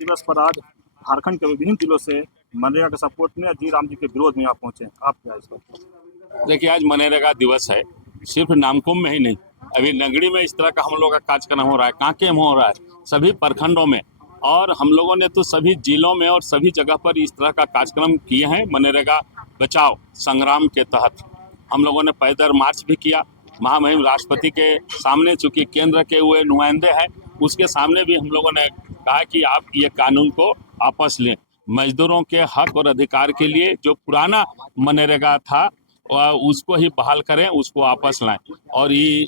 दिवस पर आज झारखंड के विभिन्न जिलों से मनरेगा के सपोर्ट में जी राम जी के विरोध में आप पहुंचे, आप क्या इस पर? देखिए, आज मनरेगा दिवस है। सिर्फ नामकुम में ही नहीं, अभी नगड़ी में इस तरह का हम लोग का कार्यक्रम हो रहा है, कांके में हो रहा है, सभी प्रखंडों में, और हम लोगों ने तो सभी जिलों में और सभी जगह पर इस तरह का कार्यक्रम किए हैं। मनरेगा बचाओ संग्राम के तहत हम लोगों ने पैदल मार्च भी किया। महामहिम राष्ट्रपति के सामने, चूंकि केंद्र के हुए नुमाइंदे हैं, उसके सामने भी हम लोगों ने कहा कि आप ये कानून को वापस लें। मजदूरों के हक और अधिकार के लिए जो पुराना मनरेगा था उसको ही बहाल करें, उसको वापस लाएं। और ये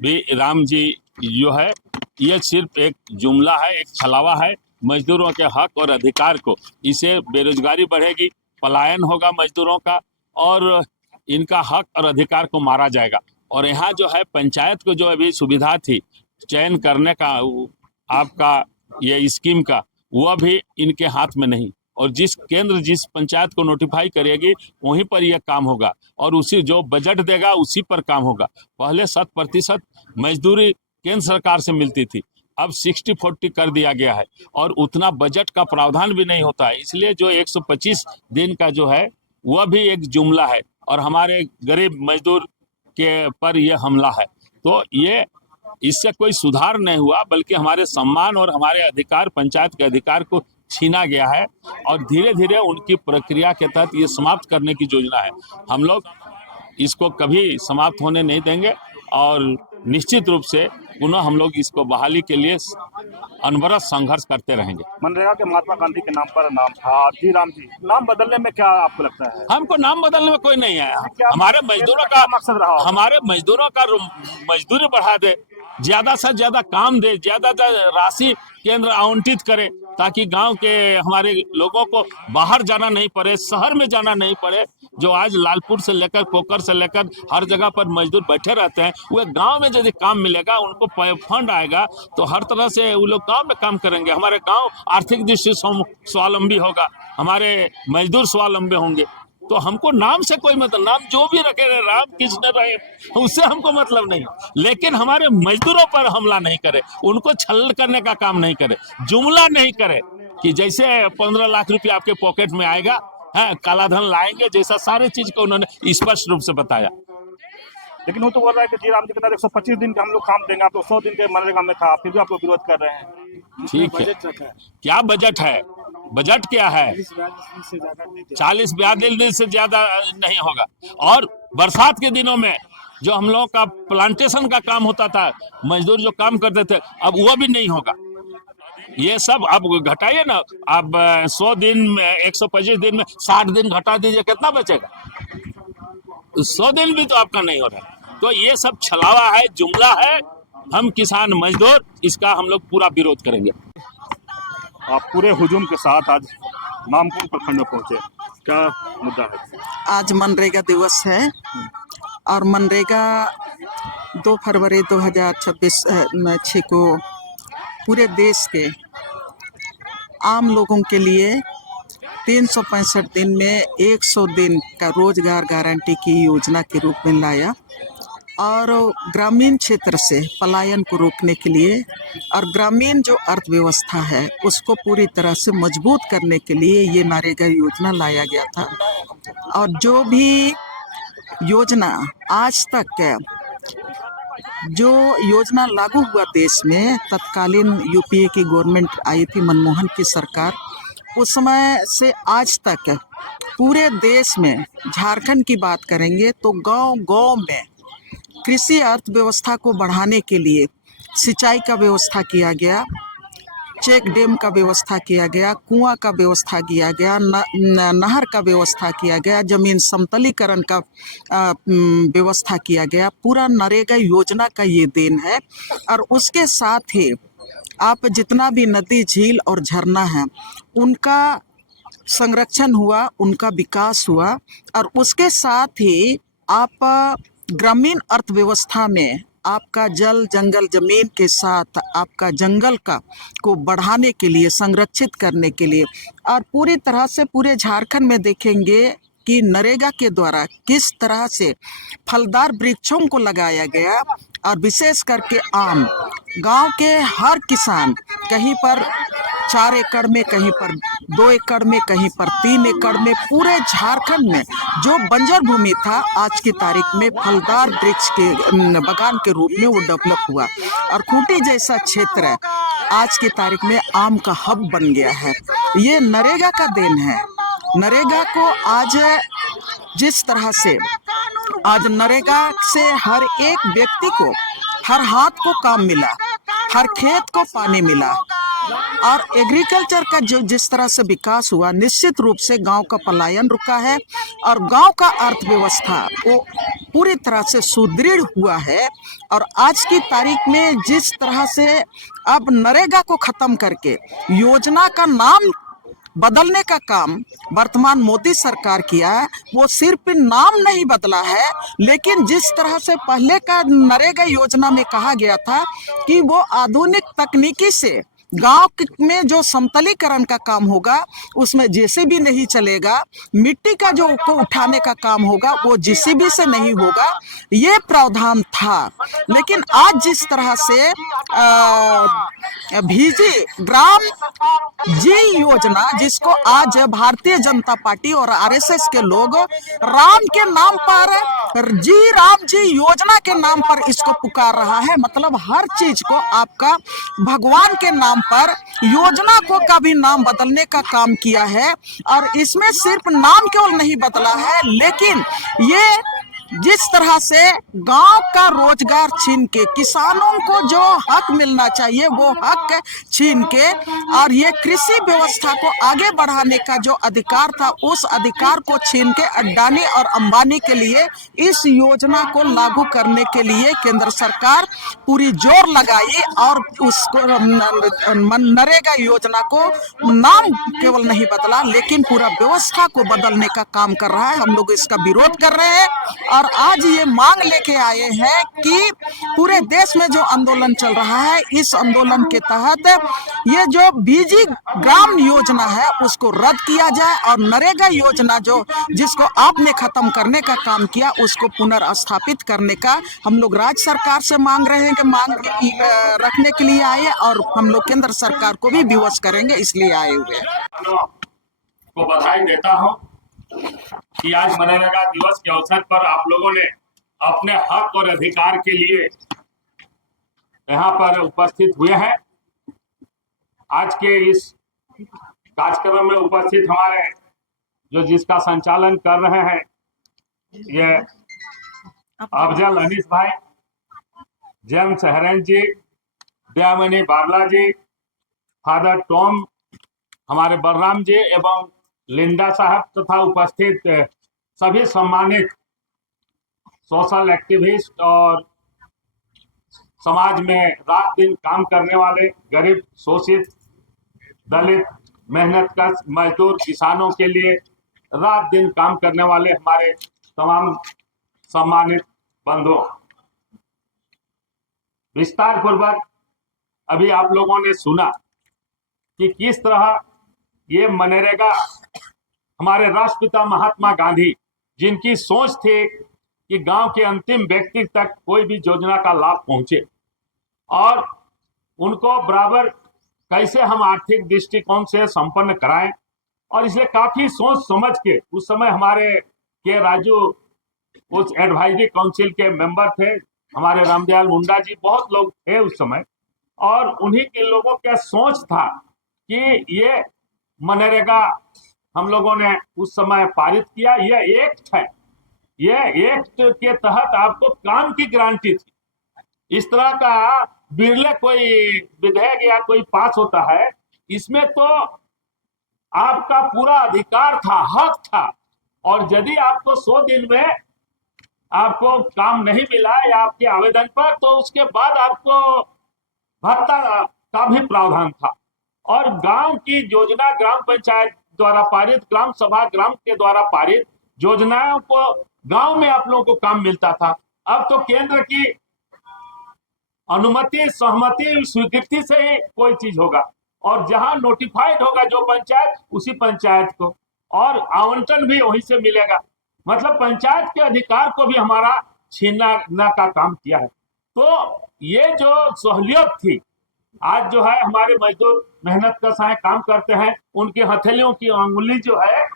भी राम जी जो है, ये सिर्फ एक जुमला है, एक छलावा है मजदूरों के हक और अधिकार को। इससे बेरोजगारी बढ़ेगी, पलायन होगा मजदूरों का, और इनका हक और अधिकार को मारा जाएगा। और यहाँ जो है पंचायत को जो अभी सुविधा थी चयन करने का आपका ये स्कीम का, वह भी इनके हाथ में नहीं। और जिस केंद्र जिस पंचायत को नोटिफाई करेगी वहीं पर यह काम होगा, और उसी जो बजट देगा उसी पर काम होगा। पहले 100% मजदूरी केंद्र सरकार से मिलती थी, अब 60-40 कर दिया गया है, और उतना बजट का प्रावधान भी नहीं होता है। इसलिए जो 125 दिन का जो है वह भी एक जुमला है, और हमारे गरीब मजदूर के पर यह हमला है। तो ये इससे कोई सुधार नहीं हुआ, बल्कि हमारे सम्मान और हमारे अधिकार, पंचायत के अधिकार को छीना गया है, और धीरे धीरे उनकी प्रक्रिया के तहत ये समाप्त करने की योजना है। हम लोग इसको कभी समाप्त होने नहीं देंगे, और निश्चित रूप से पुनः हम लोग इसको बहाली के लिए अनवरत संघर्ष करते रहेंगे। मनरेगा के महात्मा गांधी के नाम पर नाम था जी राम जी, नाम बदलने में क्या आपको लगता है? हमको नाम बदलने में कोई नहीं है। हमारे मजदूरों का मकसद रहा, हमारे मजदूरों का मजदूरी बढ़ा दे, ज्यादा से ज्यादा काम दे, ज्यादा राशि केंद्र आवंटित करे, ताकि गांव के हमारे लोगों को बाहर जाना नहीं पड़े, शहर में जाना नहीं पड़े। जो आज लालपुर से लेकर कोकर से लेकर हर जगह पर मजदूर बैठे रहते हैं, वो गांव में यदि काम मिलेगा, उनको फंड आएगा, तो हर तरह से वो लोग गांव में काम करेंगे। हमारे गांव आर्थिक दृष्टि से स्वावलंबी होगा, हमारे मजदूर स्वावलंबी होंगे। तो हमको नाम से कोई मतलब, नाम जो भी रखे रहे, राम कृष्ण रहे, उससे हमको मतलब नहीं, लेकिन हमारे मजदूरों पर हमला नहीं करे, उनको छल करने का काम नहीं करे, जुमला नहीं करे कि जैसे 15 लाख रुपया आपके पॉकेट में आएगा, है काला धन लाएंगे, जैसा सारे चीज को उन्होंने स्पष्ट रूप से बताया। लेकिन वो तो बोल रहा है कि जी राम जी के तहत 125 दिन के हम लोग काम देंगे, आप लोग 100 दिन के मनरेगा में था, फिर भी आप लोग विरोध कर रहे हैं। ठीक है, क्या बजट है? बजट क्या है? 40-42 दिन से ज्यादा नहीं होगा। और बरसात के दिनों में जो हम लोग का प्लांटेशन का काम होता था, मजदूर जो काम करते थे, अब वह भी नहीं होगा। ये सब अब घटाइए ना, अब 100 दिन में, 125 दिन में 60 दिन घटा दीजिए, कितना बचेगा? 100 दिन भी तो आपका नहीं हो रहा। तो ये सब छलावा है, जुमला है। हम किसान मजदूर इसका हम लोग पूरा विरोध करेंगे। आप पूरे हुजूम के साथ आज नामकुम प्रखंड में पहुंचे, क्या मुद्दा है? आज मनरेगा दिवस है, और मनरेगा 2 फरवरी 2026 को पूरे देश के आम लोगों के लिए 365 दिन में 100 दिन का रोजगार गारंटी की योजना के रूप में लाया, और ग्रामीण क्षेत्र से पलायन को रोकने के लिए, और ग्रामीण जो अर्थव्यवस्था है उसको पूरी तरह से मजबूत करने के लिए ये नरेगा योजना लाया गया था। और जो भी योजना आज तक जो योजना लागू हुआ देश में, तत्कालीन यूपीए की गवर्नमेंट आई थी, मनमोहन की सरकार, उस समय से आज तक पूरे देश में, झारखंड की बात करेंगे तो गांव-गांव में कृषि अर्थव्यवस्था को बढ़ाने के लिए सिंचाई का व्यवस्था किया गया, चेक डैम का व्यवस्था किया गया, कुआं का व्यवस्था किया गया, नहर का व्यवस्था किया गया, जमीन समतलीकरण का व्यवस्था किया गया। पूरा नरेगा योजना का ये देन है। और उसके साथ ही आप जितना भी नदी, झील और झरना है, उनका संरक्षण हुआ, उनका विकास हुआ, और उसके साथ ही आप ग्रामीण अर्थव्यवस्था में आपका जल, जंगल, जमीन के साथ आपका जंगल का को बढ़ाने के लिए, संरक्षित करने के लिए, और पूरी तरह से पूरे झारखंड में देखेंगे कि नरेगा के द्वारा किस तरह से फलदार वृक्षों को लगाया गया, और विशेष करके आम, गांव के हर किसान कहीं पर 4 एकड़ में, कहीं पर 2 एकड़ में, कहीं पर 3 एकड़ में, पूरे झारखंड में जो बंजर भूमि था आज की तारीख में फलदार वृक्ष के बगान के रूप में वो डेवलप हुआ। और खूंटी जैसा क्षेत्र आज की तारीख में आम का हब बन गया है। ये नरेगा का देन है। नरेगा को आज जिस तरह से आज नरेगा से हर एक व्यक्ति को, हर हाथ को काम मिला, हर खेत को पानी मिला, और एग्रीकल्चर का जो जिस तरह से विकास हुआ, निश्चित रूप से गांव का पलायन रुका है और गांव का अर्थव्यवस्था वो पूरी तरह से सुदृढ़ हुआ है। और आज की तारीख में जिस तरह से अब नरेगा को खत्म करके योजना का नाम बदलने का काम वर्तमान मोदी सरकार किया है, वो सिर्फ नाम नहीं बदला है, लेकिन जिस तरह से पहले का नरेगा योजना में कहा गया था कि वो आधुनिक तकनीकी से गांव में जो समतलीकरण का काम होगा उसमें जेसीबी नहीं चलेगा, मिट्टी का जो को उठाने का काम होगा वो जेसीबी से नहीं होगा, ये प्रावधान था। लेकिन आज जिस तरह से भीजी ग्राम जी योजना, जिसको आज भारतीय जनता पार्टी और आरएसएस के लोग राम के नाम पर, राम जी योजना के नाम पर इसको पुकार रहा है, मतलब हर चीज को आपका भगवान के नाम पर योजना को का भी नाम बदलने का काम किया है। और इसमें सिर्फ नाम केवल नहीं बदला है, लेकिन ये जिस तरह से गांव का रोजगार छीन के, किसानों को जो हक मिलना चाहिए वो हक छीन के, और ये कृषि व्यवस्था को आगे बढ़ाने का जो अधिकार था उस अधिकार को छीन के अडानी और अंबानी के लिए इस योजना को लागू करने के लिए केंद्र सरकार पूरी जोर लगाई और उसको नरेगा योजना को नाम केवल नहीं बदला लेकिन पूरा व्यवस्था को बदलने का काम कर रहा है। हम लोग इसका विरोध कर रहे हैं और आज ये मांग लेके आए हैं कि पूरे देश में जो आंदोलन चल रहा है, इस आंदोलन के तहत ये जो बीजी ग्राम योजना है उसको रद्द किया जाए और नरेगा योजना जो जिसको आपने खत्म करने का काम किया उसको पुनर्स्थापित करने का हम लोग राज्य सरकार से मांग रहे हैं कि मांग रखने के लिए आए, और हम लोग केंद्र सरकार को भी विवश करेंगे, इसलिए आए हुए हैं। को बधाई देता हूं कि आज मनरेगा दिवस के अवसर पर आप लोगों ने अपने हक और अधिकार के लिए यहाँ पर उपस्थित हुए हैं। आज के इस कार्यक्रम में उपस्थित हमारे जो जिसका संचालन कर रहे हैं ये अफजल अनीस भाई, जेम्स हेरेन जी, दयामणि बारला जी, फादर टॉम, हमारे बलराम जी एवं लिंडा साहब तथा उपस्थित सभी सम्मानित सोशल एक्टिविस्ट और समाज में रात दिन काम करने वाले गरीब, शोषित, दलित, मेहनतकश मजदूर, किसानों के लिए रात दिन काम करने वाले हमारे तमाम सम्मानित बंधुओं, विस्तार पूर्वक अभी आप लोगों ने सुना कि किस तरह ये मनरेगा हमारे राष्ट्रपिता महात्मा गांधी, जिनकी सोच थी कि गांव के अंतिम व्यक्ति तक कोई भी योजना का लाभ पहुंचे और उनको बराबर कैसे हम आर्थिक दृष्टिकोण से संपन्न कराएं, और इसलिए काफी सोच समझ के उस समय हमारे के राजू उस एडवाइजरी काउंसिल के मेंबर थे, हमारे रामदयाल मुंडा जी, बहुत लोग थे उस समय, और उन्हीं के लोगों का सोच था कि ये मनरेगा हम लोगों ने उस समय पारित किया। यह एक्ट है, यह एक्ट के तहत आपको काम की गारंटी थी। इस तरह का बिरले कोई विधेयक या कोई पास होता है, इसमें तो आपका पूरा अधिकार था, हक था, और यदि आपको 100 दिन में आपको काम नहीं मिला या आपके आवेदन पर, तो उसके बाद आपको भत्ता का भी प्रावधान था। और गांव की योजना ग्राम पंचायत द्वारा पारित, ग्राम सभा ग्राम के द्वारा पारित योजनाओं को गांव में आप लोगों को काम मिलता था। अब तो केंद्र की अनुमति, सहमति, स्वीकृति से ही कोई चीज होगा, और जहां नोटिफाइड होगा जो पंचायत, उसी पंचायत को, और आवंटन भी वहीं से मिलेगा। मतलब पंचायत के अधिकार को भी हमारा छीनना का काम किया है। तो ये जो सहूलियत थी, आज जो है हमारे मजदूर मेहनत कश है, काम करते हैं, उनकी हथेलियों की अंगुली जो है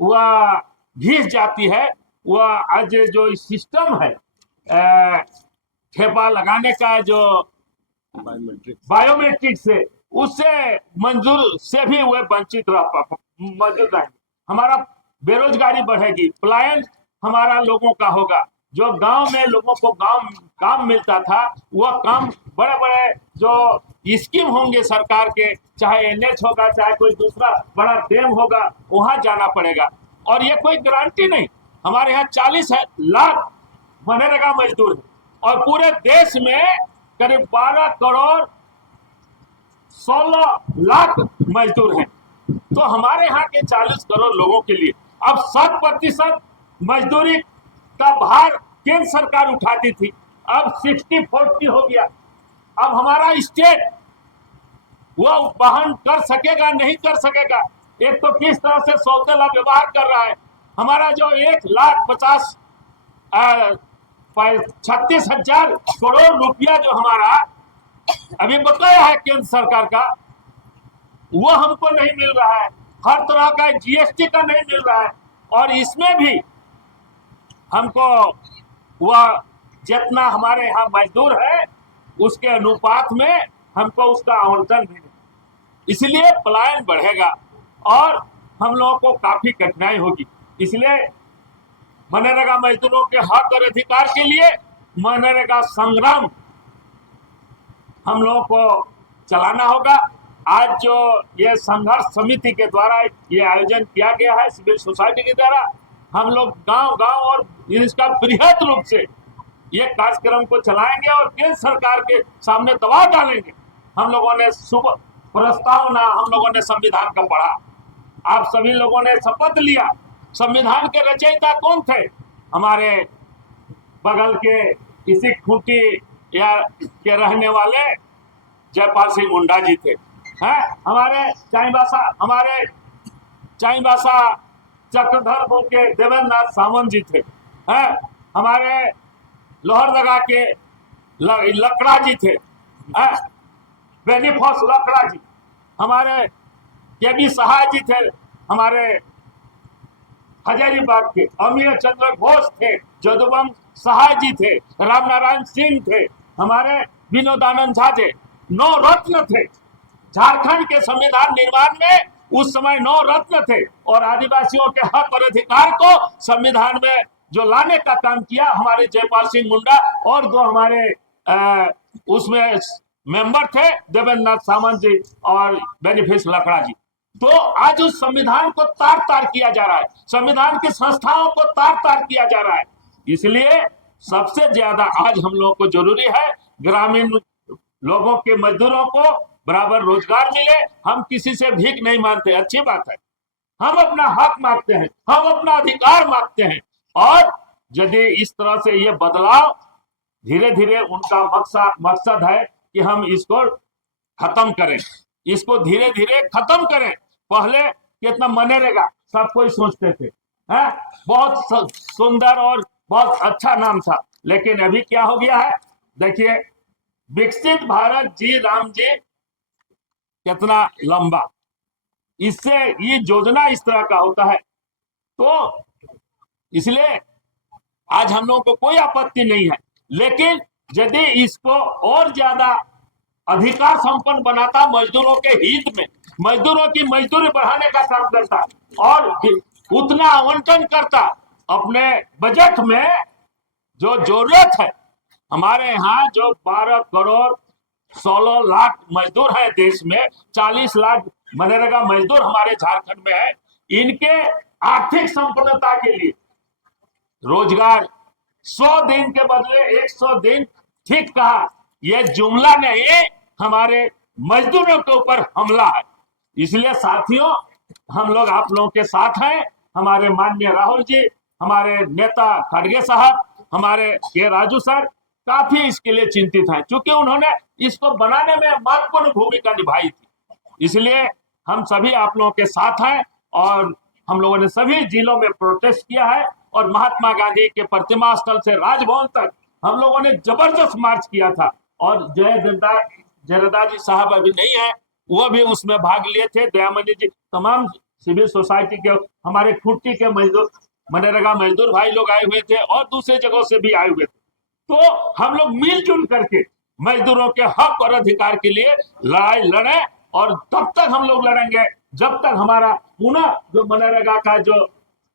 वह घिस जाती है। वह आज जो सिस्टम है ठेपा लगाने का, जो बायोमेट्रिक से, उससे मंजूर से भी वे वंचित मौजूद रहेंगे। हमारा बेरोजगारी बढ़ेगी, पलायन हमारा लोगों का होगा। जो गांव में लोगों को काम मिलता था, वह काम बड़े बड़े जो स्कीम होंगे सरकार के, चाहे एनएच होगा, चाहे कोई दूसरा बड़ा डैम होगा, वहां जाना पड़ेगा। और ये कोई गारंटी नहीं। हमारे यहाँ 40 लाख मनरेगा मजदूर है और पूरे देश में करीब 12 करोड़ 16 लाख मजदूर हैं। तो हमारे यहाँ के 40 करोड़ लोगों के लिए अब 7% मजदूरी का भार केंद्र सरकार उठाती थी, अब 60-40 हो गया। अब हमारा स्टेट वो वहन कर सकेगा नहीं कर सकेगा। एक तो किस तरह से सौतेला व्यवहार कर रहा है। हमारा जो 1,36,000 करोड़ रुपया जो हमारा अभी बकाया है केंद्र सरकार का, वो हमको नहीं मिल रहा है। हर तरह का जीएसटी का नहीं मिल रहा है। और इसमें भी हमको वह जितना हमारे यहाँ मजदूर है उसके अनुपात में हमको उसका आवंटन भी नहीं। इसलिए पलायन बढ़ेगा और हम लोगों को काफी कठिनाई होगी। इसलिए मनरेगा मजदूरों के हक और अधिकार के लिए मनरेगा संग्राम हम लोगों को चलाना होगा। आज जो ये संघर्ष समिति के द्वारा ये आयोजन किया गया है, सिविल सोसाइटी के द्वारा, हम लोग गांव-गांव और इसका बृहद रूप से ये कार्यक्रम को चलाएंगे और केंद्र सरकार के सामने दबाव डालेंगे। हम लोगों ने शुभ प्रस्तावना हम लोगों ने संविधान का पढ़ा, आप सभी लोगों ने शपथ लिया। संविधान के रचयिता कौन थे? हमारे बगल के इसी खूंटी या के रहने वाले जयपाल सिंह मुंडा जी थे। हैं हमारे चाईबासा चक्रधरपुर के देवेंद्र नाथ सावंत जी थे। हैं हमारे लोहरदगा के लकड़ा जी थे, बेनीफोस लकड़ा जी। हमारे केबी सहाय जी थे, हमारे हजारीबाग के अमीय चंद्र घोष थे, जदुवंश सहाय जी थे, रामनारायण सिंह थे, हमारे विनोदानंद झा थे। 9 रत्न थे। झारखंड के संविधान निर्माण में उस समय 9 रत्न थे और आदिवासियों के हक और अधिकार को संविधान में जो लाने का काम किया हमारे जयपाल सिंह मुंडा और 2 हमारे उसमें मेंबर थे देवेंद्र नाथ सावंत जी और बेनीफिस लकड़ा जी। तो आज उस संविधान को तार-तार किया जा रहा है, संविधान की संस्थाओं को तार-तार किया जा रहा है। इसलिए सबसे ज्यादा आज हम लोगों को जरूरी है ग्रामीण लोगों के मजदूरों को बराबर रोजगार मिले। हम किसी से भीख नहीं मांगते, अच्छी बात है, हम अपना हक मांगते हैं, हम अपना अधिकार मांगते हैं। और यदि इस तरह से ये बदलाव धीरे धीरे उनका मकसद है कि हम इसको खत्म करें, इसको धीरे धीरे खत्म करें। पहले कितना मनरेगा सब कोई सोचते थे, हैं बहुत सुंदर और बहुत अच्छा नाम था, लेकिन अभी क्या हो गया है देखिए, विकसित भारत जी राम जी कितना लंबा, इससे ये योजना इस तरह का होता है। तो इसलिए आज हम लोगों को कोई आपत्ति नहीं है, लेकिन यदि इसको और ज्यादा अधिकार संपन्न बनाता, मजदूरों के हित में, मजदूरों की मजदूरी बढ़ाने का काम करता और उतना आवंटन करता अपने बजट में जो जरूरत है। हमारे यहाँ जो 12 करोड़ 16 लाख मजदूर हैं देश में, 40 लाख मनरेगा मजदूर हमारे झारखंड में है। इनके आर्थिक संपन्नता के लिए रोजगार 100 दिन के बदले 100 दिन, ठीक कहा, यह जुमला नहीं, हमारे मजदूरों के ऊपर हमला है। इसलिए साथियों, हम लोग आप लोगों के साथ हैं। हमारे माननीय राहुल जी, हमारे नेता खड़गे साहब, हमारे के राजू सर काफी इसके लिए चिंतित हैं, क्योंकि उन्होंने इसको बनाने में महत्वपूर्ण भूमिका निभाई थी। इसलिए हम सभी आप लोगों के साथ हैं और हम लोगों ने सभी जिलों में प्रोटेस्ट किया है और महात्मा गांधी के प्रतिमा स्थल से राजभवन तक हम लोगों ने जबरदस्त मार्च किया था। और जयदा जी साहब अभी नहीं है, वो भी उसमें भाग लिए थे। दयामणि जी, तमाम सिविल सोसाइटी के, हमारे खुर्टी के मजदूर, मनरेगा मजदूर भाई लोग आए हुए थे और दूसरे जगहों से भी आए हुए थे। तो हम लोग मिलजुल करके मजदूरों के हक और अधिकार के लिए लड़ाई लड़े, और तब तक हम लोग लड़ेंगे जब तक हमारा पुनः जो मनरेगा का जो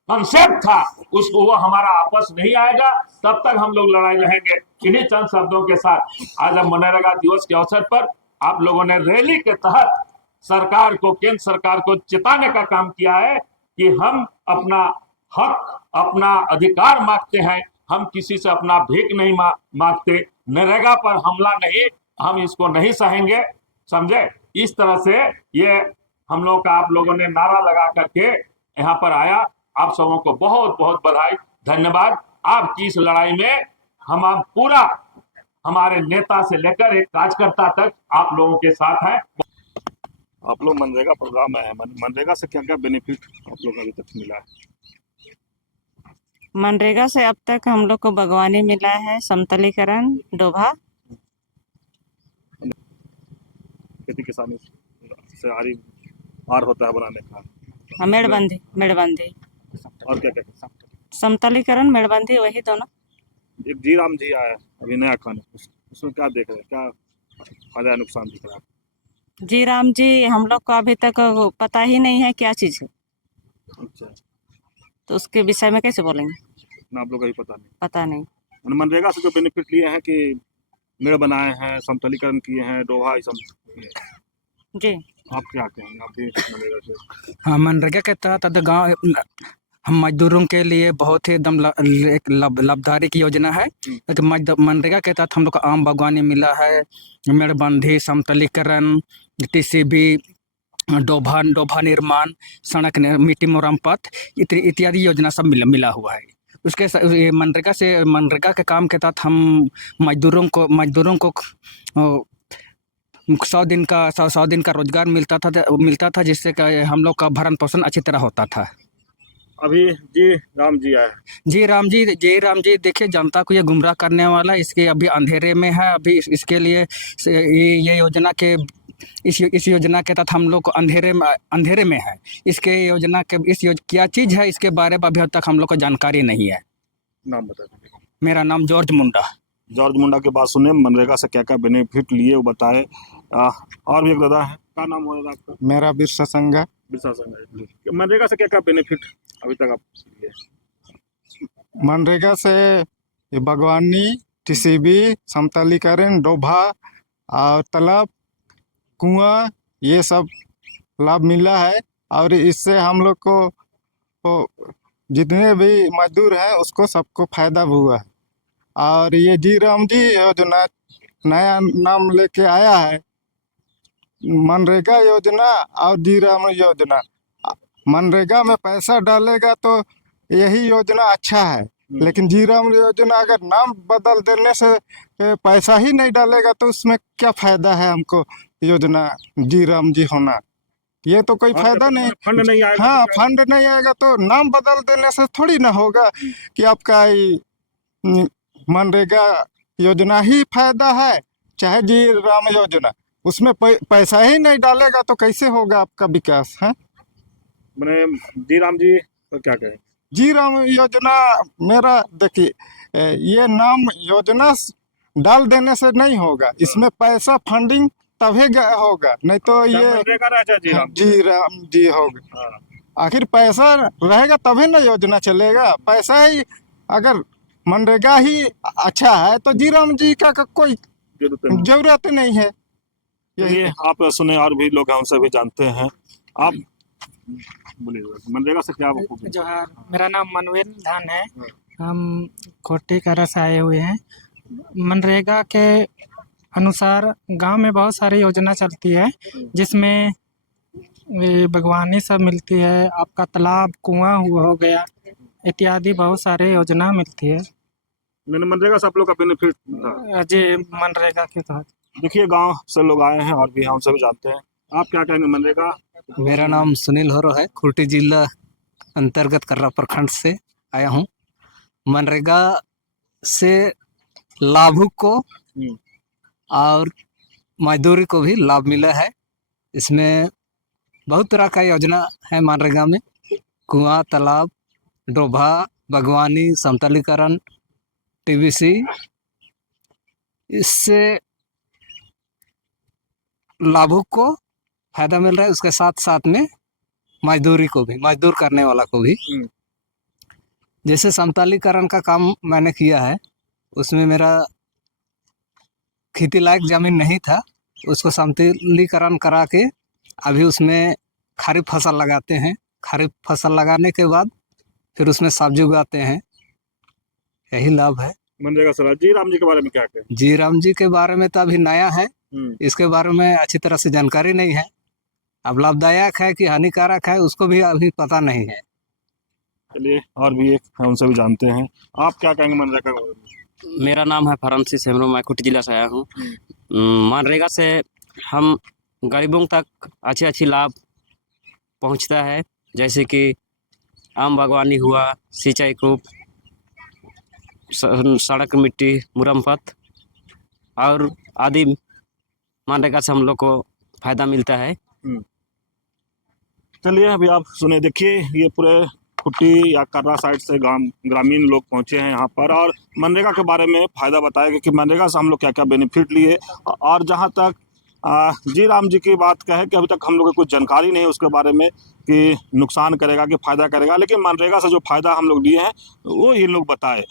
कंसेप्ट था उसको वो हमारा आपस नहीं आएगा, तब तक हम लोग लड़ाई रहेंगे। इन्हीं चंद शब्दों के साथ आज हम मनरेगा दिवस के अवसर पर आप लोगों ने रैली के तहत सरकार को, केंद्र सरकार को चेताने का काम किया है कि हम अपना हक, अपना अधिकार मांगते हैं। हम किसी से अपना भीख नहीं मांगते। नरेगा पर हमला नहीं, हम इसको नहीं सहेंगे, समझे। इस तरह से ये हम लोग का, आप लोगों ने नारा लगा करके यहाँ पर आया। आप सबों को बहुत बहुत बधाई, धन्यवाद। आपकी इस लड़ाई में हम पूरा, हमारे नेता से लेकर एक कार्यकर्ता तक आप लोगों के साथ हैं। आप लोग मनरेगा प्रोग्राम में है, मनरेगा से क्या क्या बेनिफिट आप लोग अभी तक मिला है? मनरेगा से अब तक हम लोग को बागवानी मिला है, समतलीकरण, डोभा। खेती किसानी से आर होता है बनाने का, मेड़बंदी, मेड़बंदी, और क्या क्या? समतलीकरण, मेड़बंदी, वही दोनों। एक जी राम जी आया अभी नया खाना, उसमें क्या देख रहे हैं, क्या फायदा नुकसान दिख रहा है? जी राम जी हम लोग को अभी तक पता ही नहीं है क्या चीज़ है, अच्छा, तो उसके विषय में कैसे बोलेंगे, ना आप लोग को ही पता नहीं। पता नहीं। मनरेगा से जो बेनिफिट लिए हैं कि मेड़ बनाए हैं, समतलीकरण किए हैं, डोभा, ये सब, जी आप क्या कहेंगे? आप भी मनरेगा से? हाँ, मनरेगा के तहत अब गाँव हम मजदूरों के लिए बहुत ही एकदम एक लाभदायक योजना है। मनरेगा के तहत हम लोग को आम बागवानी मिला है, मेड़बंदी, समतलीकरण, टीसीबी, डोभा निर्माण, सड़क मिट्टी मुरम्मत इत्यादि योजना सब मिला हुआ है। उसके ये मनरेगा के काम के तहत हम मजदूरों को 100 दिन का रोजगार मिलता था जिससे हम लोग का भरण पोषण अच्छी तरह होता था। अभी जी राम जी आए। जी राम जी देखिए, जनता को ये गुमराह करने वाला, इसके अभी अंधेरे में है। अभी इसके लिए ये योजना के इस योजना के तहत हम लोग को अंधेरे में है। इसके योजना के क्या चीज़ है इसके बारे में अभी तक हम लोग को जानकारी नहीं है। नाम बता दीजिए। मेरा नाम जॉर्ज मुंडा के बात सुने, मनरेगा से क्या क्या बेनिफिट लिए वो बताए। और भी एक दादा है, क्या नाम होगा आपका? मेरा बिरसा संघा। मनरेगा से क्या क्या बेनिफिट अभी तक आप लिए? मनरेगा से बागवानी, टीसीबी, समतलीकरण, डोभा और तालाब, कुआं, ये सब लाभ मिला है। और इससे हम लोग को जितने भी मजदूर हैं उसको सबको फायदा हुआ है। और ये जी राम जी योजना नया नाम लेके आया है, मनरेगा योजना और जी राम योजना। मनरेगा में पैसा डालेगा तो यही योजना अच्छा है, लेकिन जी राम योजना अगर नाम बदल देने से पैसा ही नहीं डालेगा तो उसमें क्या फायदा है हमको योजना जी राम जी होना? ये तो कोई फायदा नहीं। फंड नहीं आएगा। हाँ, फंड नहीं आएगा तो नाम बदल देने से थोड़ी ना होगा कि आपका मनरेगा योजना ही फायदा है, चाहे जी राम योजना। उसमें पैसा ही नहीं डालेगा तो कैसे होगा आपका विकास है? मैंने जी राम जी तो क्या कहें? जी राम योजना मेरा देखिए, ये नाम योजना डाल देने से नहीं होगा, इसमें पैसा फंडिंग तभी होगा, नहीं तो ये मनरेगा रहा जी राम जी होगा। आखिर पैसा रहेगा तभी ना योजना चलेगा। पैसा ही अगर मनरेगा ही अच्छा है तो जी राम जी का कोई जरूरत नहीं है। ये आप सुने, और भी लोग हमसे भी जानते हैं। आप बोलिए, मनरेगा से क्या जो है, मेरा नाम मनवेल धान है, हम खोटी करा से आए हुए हैं। मनरेगा के अनुसार गांव में बहुत सारी योजना चलती है जिसमें बागवानी सब मिलती है, आपका तालाब, कुआं हो गया, इत्यादि बहुत सारे योजना मिलती है। मैंने मनरेगा से आप लोग का बेनिफिट था जी, मनरेगा के तहत। देखिए, गांव से लोग आए हैं और भी हम सभी जानते हैं। आप क्या कहेंगे मनरेगा? मेरा नाम सुनील होरो है, खुर्टी जिला अंतर्गत कर्रा प्रखंड से आया हूँ। मनरेगा से लाभुक को और मजदूरी को भी लाभ मिला है। इसमें बहुत तरह का योजना है मनरेगा में। कुआं, तालाब, डोभा, बागवानी, समतलीकरण, टीबीसी। इससे लाभुक को फायदा मिल रहा है, उसके साथ साथ में मजदूरी को भी, मजदूर करने वाला को भी। जैसे समतलीकरण का काम मैंने किया है, उसमें मेरा खेती लायक ज़मीन नहीं था, उसको समतलीकरण करा के अभी उसमें खरीफ फसल लगाते हैं। खरीफ फसल लगाने के बाद फिर उसमें सब्जी उगाते हैं। यही लाभ है मनरेगा से। जी राम जी के बारे में क्या कहें? जी राम जी के बारे में तो अभी नया है, इसके बारे में अच्छी तरह से जानकारी नहीं है। अब लाभदायक है कि हानिकारक है उसको भी अभी पता नहीं है। चलिए और भी एक है, उनसे भी जानते हैं। आप क्या कहेंगे मनरेगा के बारे में? मेरा नाम है फरांसिस हेमरो, मैं खूंटी जिला से आया हूँ। मनरेगा से हम गरीबों तक अच्छी लाभ पहुँचता है, जैसे कि आम बागवानी हुआ, सिंचाई कूप, सड़क मिट्टी मुरम्मत और आदि मनरेगा से हम लोग को फ़ायदा मिलता है। चलिए अभी आप सुने, देखिए ये पूरे खुट्टी या कर्रा साइड से ग्रामीण लोग पहुंचे हैं यहाँ पर और मनरेगा के बारे में फ़ायदा बताया कि मनरेगा से हम लोग क्या क्या बेनिफिट लिए। और जहाँ तक जी राम जी की बात कहे कि अभी तक हम लोग को कुछ जानकारी नहीं है उसके बारे में कि नुकसान करेगा कि फ़ायदा करेगा, लेकिन मनरेगा से जो फ़ायदा हम लोग लिए हैं वो ये लोग बताए।